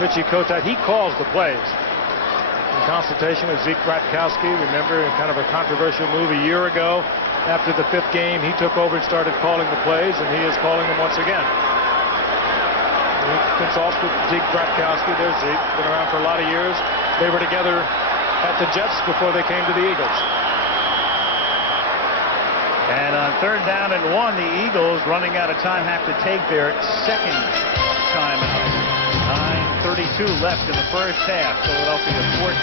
Richie Kotite, he calls the plays. In consultation with Zeke Bratkowski, remember, in kind of a controversial move a year ago, after the 5th game, he took over and started calling the plays, and he is calling them once again. He consults with Zeke Bratkowski. There's Zeke, been around for a lot of years. They were together at the Jets before they came to the Eagles. And on 3rd down and 1, the Eagles, running out of time, have to take their 2nd time out. 9:32 left in the first half. Philadelphia 14,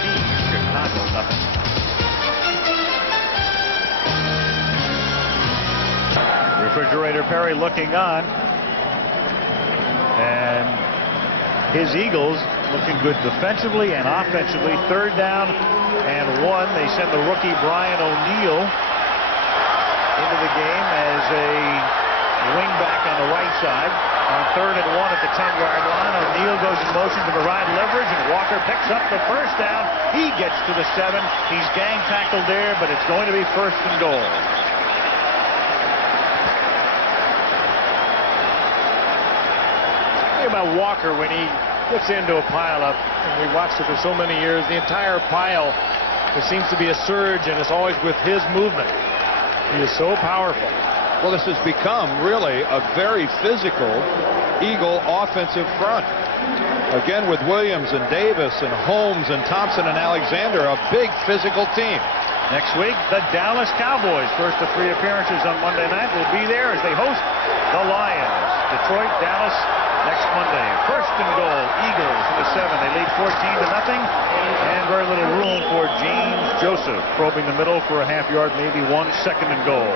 Chicago nothing. Refrigerator Perry looking on. And his Eagles looking good defensively and offensively. 3rd down and 1. They send the rookie Brian O'Neill into the game as a wingback on the right side. On 3rd and 1 at the 10-yard line, O'Neill goes in motion to provide leverage, and Walker picks up the first down. He gets to the 7. He's gang tackled there, but it's going to be 1st and goal. About Walker, when he gets into a pileup, and we watched it for so many years, the entire pile, there seems to be a surge, and it's always with his movement. He is so powerful. Well, this has become really a very physical Eagle offensive front. Again, with Williams and Davis and Holmes and Thompson and Alexander, a big physical team. Next week, the Dallas Cowboys, first of 3 appearances on Monday night, will be there as they host the Lions. Detroit, Dallas, next Monday. 1st and goal, Eagles to the 7. They lead 14-0, and very little room for James Joseph, probing the middle for a half-yard, maybe 1. 2nd and goal.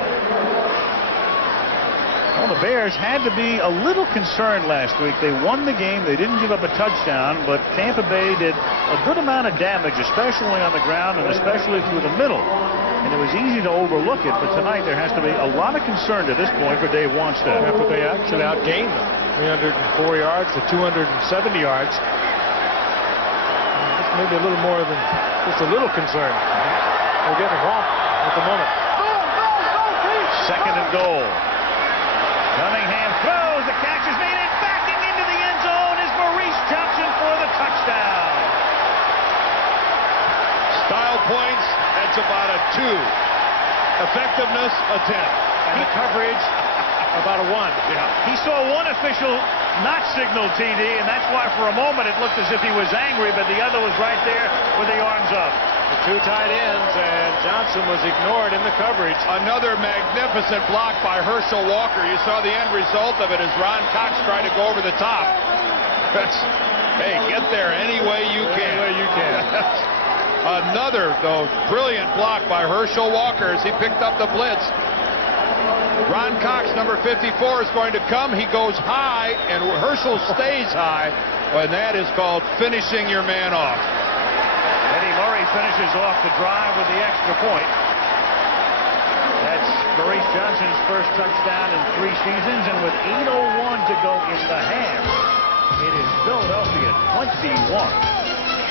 Well, the Bears had to be a little concerned last week. They won the game. They didn't give up a touchdown, but Tampa Bay did a good amount of damage, especially on the ground and especially through the middle. And it was easy to overlook it, but tonight there has to be a lot of concern to this point for Dave Wanstead. Tampa Bay actually outgained them. 304 yards to 270 yards. Just maybe a little more than just a little concern. They're getting whomped at the moment. 2nd and goal. Cunningham throws. The catch is made, and backing into the end zone is Maurice Johnson for the touchdown. Style points, that's about a 2. Effectiveness, a 10. And the coverage, about a 1. Yeah. He saw one official not signal TD, and that's why for a moment it looked as if he was angry, but the other was right there with the arms up. The 2 tight ends, and Johnson was ignored in the coverage. Another magnificent block by Herschel Walker. You saw the end result of it as Ron Cox tried to go over the top. Hey, get there any way you can. Any way you can. Another, though, brilliant block by Herschel Walker as he picked up the blitz. Ron Cox, number 54, is going to come. He goes high, and Herschel stays high, and that is called finishing your man off. Eddie Murray finishes off the drive with the extra point. That's Maurice Johnson's first touchdown in 3 seasons, and with 8:01 to go in the half, it is Philadelphia 21,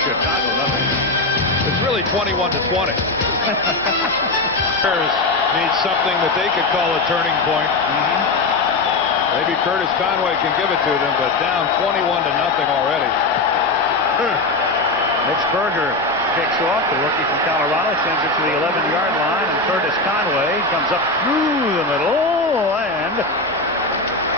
Chicago nothing. It's really 21-20. Bears need something that they could call a turning point. Maybe Curtis Conway can give it to them, but down 21-0 already. Mitch Berger kicks off. The rookie from Colorado sends it to the 11-yard line, and Curtis Conway comes up through the middle and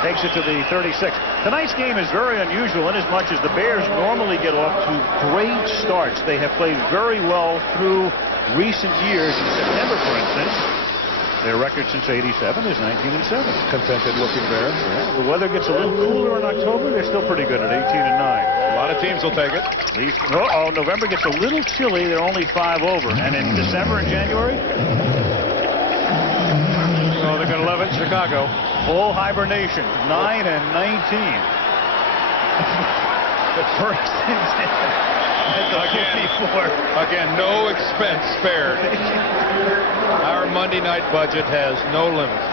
takes it to the 36. Tonight's game is very unusual in as much as the Bears normally get off to great starts. They have played very well through recent years. In September, for instance, their record since '87 is 19-7. Contented looking Bears. Yeah, the weather gets a little cooler in October. They're still pretty good at 18-9. A lot of teams will take it. November gets a little chilly. They're only 5 over. And in December and January, Oh, they're going to love it in Chicago. full hibernation, 9-19. The first Again, no expense spared. Our Monday night budget has no limits.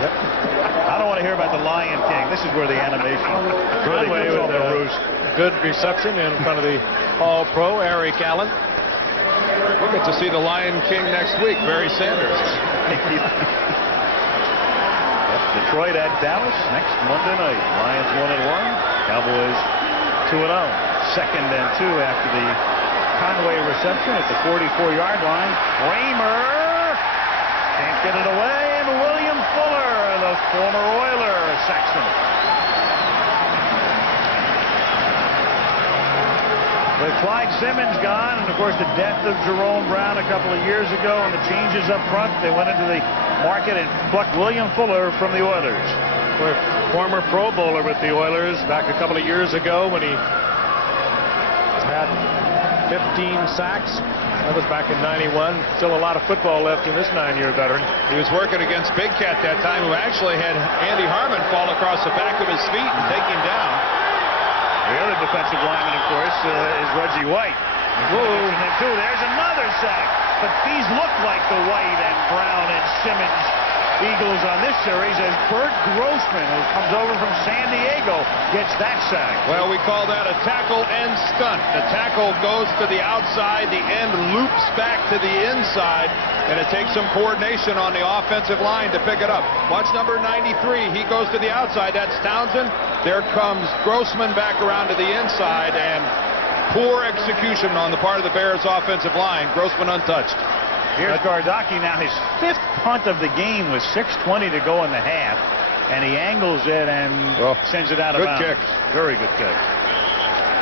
I don't want to hear about the Lion King. This is where the animation really Conway gets with off the a roost. good reception in front of the All-Pro, Eric Allen. We'll get to see the Lion King next week, Barry Sanders. Detroit at Dallas next Monday night. Lions 1-1, Cowboys 2-0. 2nd and 2 after the Conway reception at the 44-yard line. Kramer can't get it away, and William Fuller, the former Oiler, sacks him. With Clyde Simmons gone, and of course the death of Jerome Brown a couple of years ago, and the changes up front, they went into the market and plucked William Fuller from the Oilers. Former Pro Bowler with the Oilers back a couple of years ago when he had 15 sacks. That was back in '91. Still a lot of football left in this 9-year veteran. He was working against Big Cat that time, who actually had Andy Harmon fall across the back of his feet and take him down. The other defensive lineman, of course, is Reggie White. Him too. There's another sack. But these look like the White and Brown and Simmons Eagles on this series, as Bert Grossman, who comes over from San Diego, gets that sack. Well, we call that a tackle and stunt. The tackle goes to the outside, the end loops back to the inside, and it takes some coordination on the offensive line to pick it up. Watch number 93. He goes to the outside. That's Townsend. There comes Grossman back around to the inside, and poor execution on the part of the Bears offensive line. Grossman untouched. Here's Gardocki now, his 5th punt of the game with 6:20 to go in the half, and he angles it and sends it out of bounds. Good kick. Very good kick.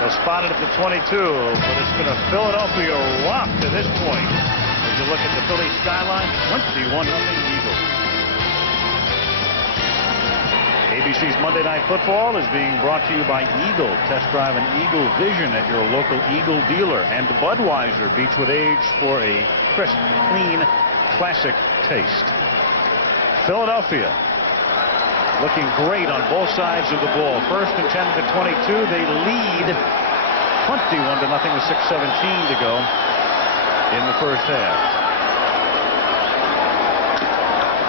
They'll spot it at the 22, but it's been a Philadelphia rock to this point. As you look at the Philly skyline, 21-0 Eagles. ABC's Monday Night Football is being brought to you by Eagle. Test drive an Eagle Vision at your local Eagle dealer. And Budweiser, Beechwood Age, for a crisp, clean, classic taste. Philadelphia looking great on both sides of the ball. 1st and 10 to 22. They lead 21-0 with 6:17 to go in the first half.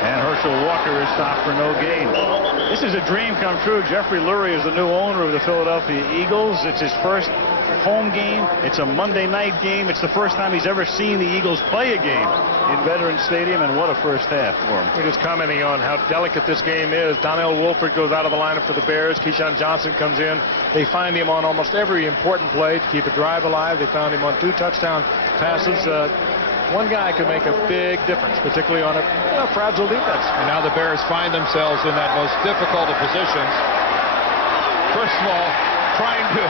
And Herschel Walker is stopped for no gain. This is a dream come true. Jeffrey Lurie is the new owner of the Philadelphia Eagles. It's his first home game. It's a Monday night game. It's the first time he's ever seen the Eagles play a game in Veterans Stadium, and what a first half for him. We're just commenting on how delicate this game is. Donnell Wolford goes out of the lineup for the Bears. Keyshawn Johnson comes in. They find him on almost every important play to keep a drive alive. They found him on 2 touchdown passes. One guy could make a big difference, particularly on a fragile defense. And now the Bears find themselves in that most difficult of positions. First of all, trying to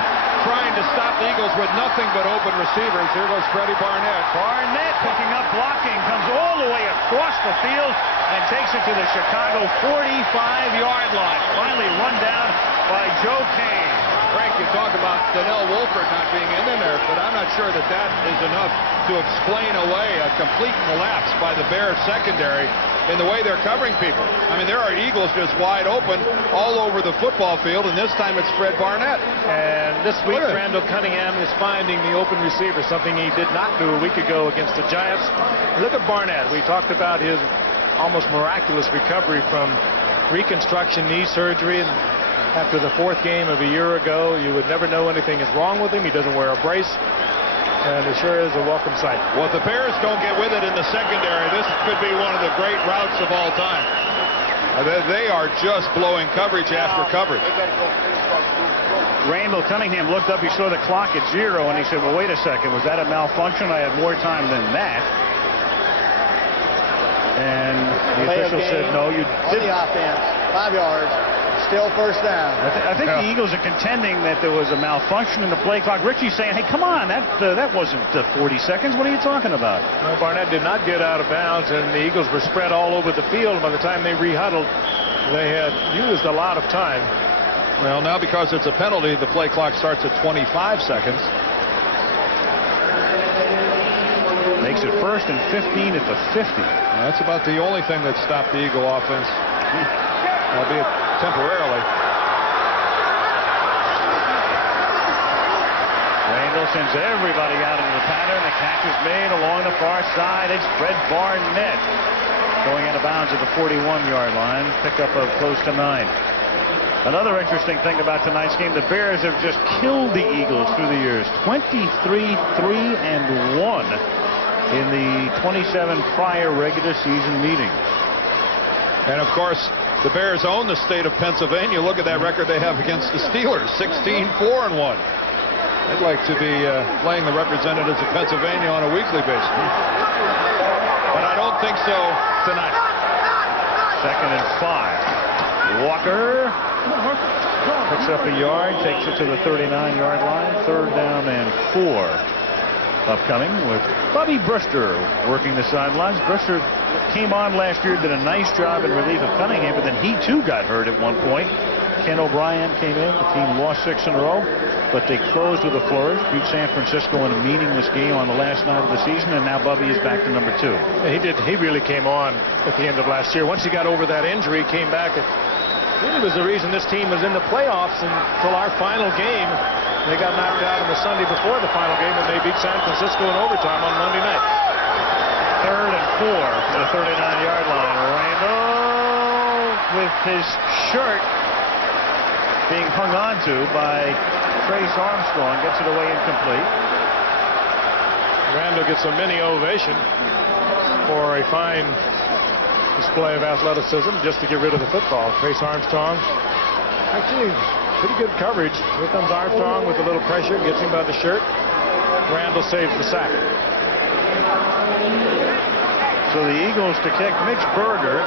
stop the Eagles with nothing but open receivers. Here goes Freddie Barnett. Barnett picking up blocking, comes all the way across the field and takes it to the Chicago 45-yard line. Finally run down by Joe Kane. Frank, you talk about Donnell Wolford not being in there, but I'm not sure that that is enough to explain away a complete collapse by the Bears secondary in the way they're covering people. I mean, there are Eagles just wide open all over the football field, and this time it's Fred Barnett. And this week, Randall Cunningham is finding the open receiver, something he did not do a week ago against the Giants. Look at Barnett. We talked about his almost miraculous recovery from reconstruction knee surgery, and after the 4th game of a year ago, you would never know anything is wrong with him. He doesn't wear a brace, and it sure is a welcome sight. Well, if the Bears don't get with it in the secondary, this could be one of the great routes of all time. They are just blowing coverage after coverage. Randall Cunningham looked up, he saw the clock at 0, and he said, well, wait a second, was that a malfunction? I had more time than that. And the official said, no, you didn't. On the offense, 5 yards. Still first down. I think the Eagles are contending that there was a malfunction in the play clock. Richie's saying, hey, come on, that wasn't 40 seconds. What are you talking about? No, Barnett did not get out of bounds, and the Eagles were spread all over the field. By the time they rehuddled, they had used a lot of time. Well, now because it's a penalty, the play clock starts at 25 seconds. Makes it 1st and 15 at the 50. Well, that's about the only thing that stopped the Eagle offense, albeit temporarily. Randall sends everybody out into the pattern. The catch is made along the far side. It's Fred Barnett going out of bounds at the 41-yard line. Pickup of close to 9. Another interesting thing about tonight's game, the Bears have just killed the Eagles through the years. 23-3-1 in the 27 prior regular season meetings. And of course, the Bears own the state of Pennsylvania. Look at that record they have against the Steelers, 16-4-1. I'd like to be playing the representatives of Pennsylvania on a weekly basis. But I don't think so tonight. 2nd and 5. Walker picks up a yard, takes it to the 39-yard line. 3rd down and 4 upcoming with Bobby Brewster working the sidelines. Brewster came on last year, did a nice job in relief of Cunningham, but then he too got hurt at one point. Ken O'Brien came in. The team lost 6 in a row, but they closed with a flourish. Beat San Francisco in a meaningless game on the last night of the season, and now Bubby is back to number 2. Yeah, he really came on at the end of last year. Once he got over that injury, he came back. And really was the reason this team was in the playoffs until our final game. They got knocked out on the Sunday before the final game when they beat San Francisco in overtime on Monday night. 3rd and 4 to the 39-yard line. Randall with his shirt being hung on to by Trace Armstrong, gets it away incomplete. Randall gets a mini ovation for a fine display of athleticism just to get rid of the football. Trace Armstrong, actually pretty good coverage. Here comes Armstrong with a little pressure, gets him by the shirt. Randall saves the sack. So the Eagles to kick. Mitch Berger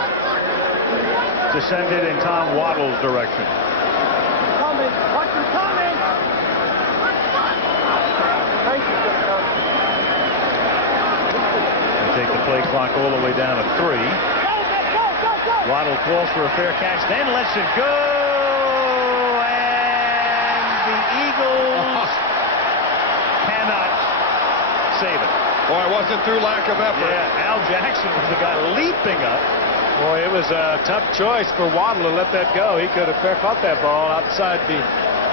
descended in Tom Waddle's direction. Watch him coming. They take the play clock all the way down to 3. Waddle calls for a fair catch, then lets it go. And the Eagles cannot save it. Boy, it wasn't through lack of effort. Yeah, Al Jackson was the guy leaping up. Boy, it was a tough choice for Waddle to let that go. He could have caught that ball outside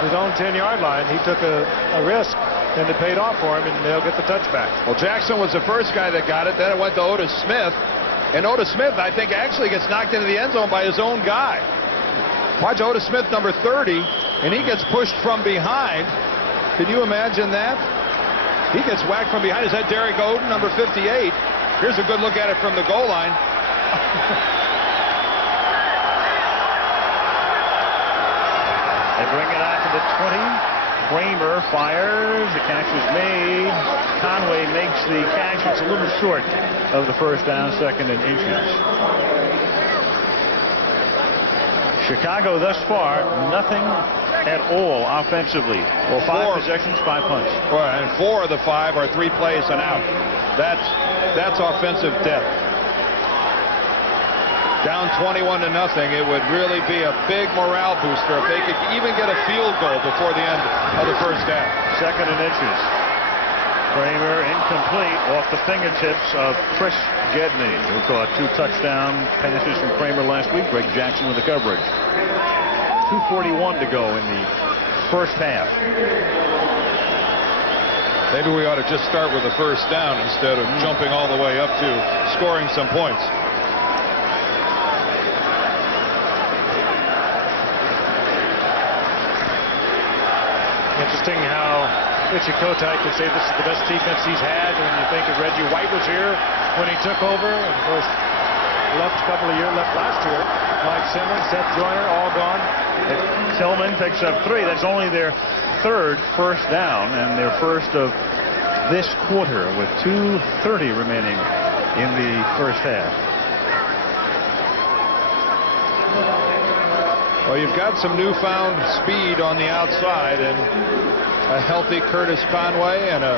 his own 10-yard line. He took a risk, and it paid off for him, and they'll get the touchback. Well, Jackson was the first guy that got it. Then it went to Otis Smith. And Otis Smith, I think, actually gets knocked into the end zone by his own guy. Watch Otis Smith, number 30, and he gets pushed from behind. Can you imagine that? He gets whacked from behind. Is that Derek Oden, number 58? Here's a good look at it from the goal line. They bring it out to the 20. Kramer fires. The catch is made. Conway makes the catch. It's a little short of the first down, 2nd and inches. Chicago thus far, nothing at all offensively. Well, 5 possessions, 5 punts. Well, and 4 of the 5 are 3 plays and out. That's offensive depth. Down 21-0, it would really be a big morale booster if they could even get a field goal before the end of the first half. 2nd and inches. Kramer incomplete off the fingertips of Chris Gedney, who caught 2 touchdown passes from Kramer last week. Greg Jackson with the coverage. 2:41 to go in the first half. Maybe we ought to just start with the first down instead of jumping all the way up to scoring some points. Interesting how Richie Kotite could say this is the best defense he's had. When you think of Reggie White was here when he took over, and of course left a couple of years left last year. Mike Simmons, Seth Joyner, all gone. Tillman picks up 3. That's only their 3rd first down and their first of this quarter, with 2:30 remaining in the first half. Well, you've got some newfound speed on the outside, and a healthy Curtis Conway and a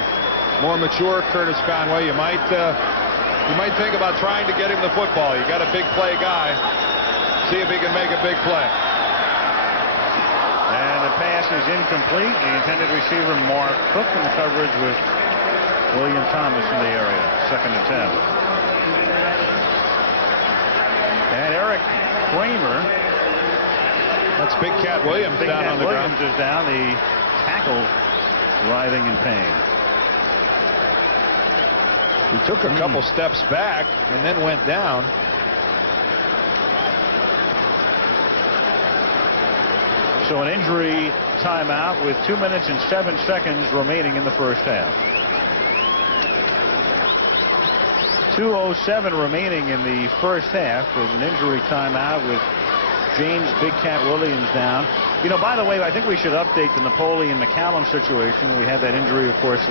more mature Curtis Conway. You might think about trying to get him the football. You got a big play guy. See if he can make a big play. And the pass is incomplete. The intended receiver, Mark Cook, in the coverage with William Thomas in the area. 2nd and 10. And Eric Kramer. That's Big Cat Williams down on the ground. Williams is down. The tackle writhing in pain. He took a couple steps back and then went down. So an injury timeout with 2 minutes and 7 seconds remaining in the first half. 2:07 remaining in the first half with an injury timeout with James Big Cat Williams down. You know, by the way, I think we should update the Napoleon McCallum situation. We had that injury, of course,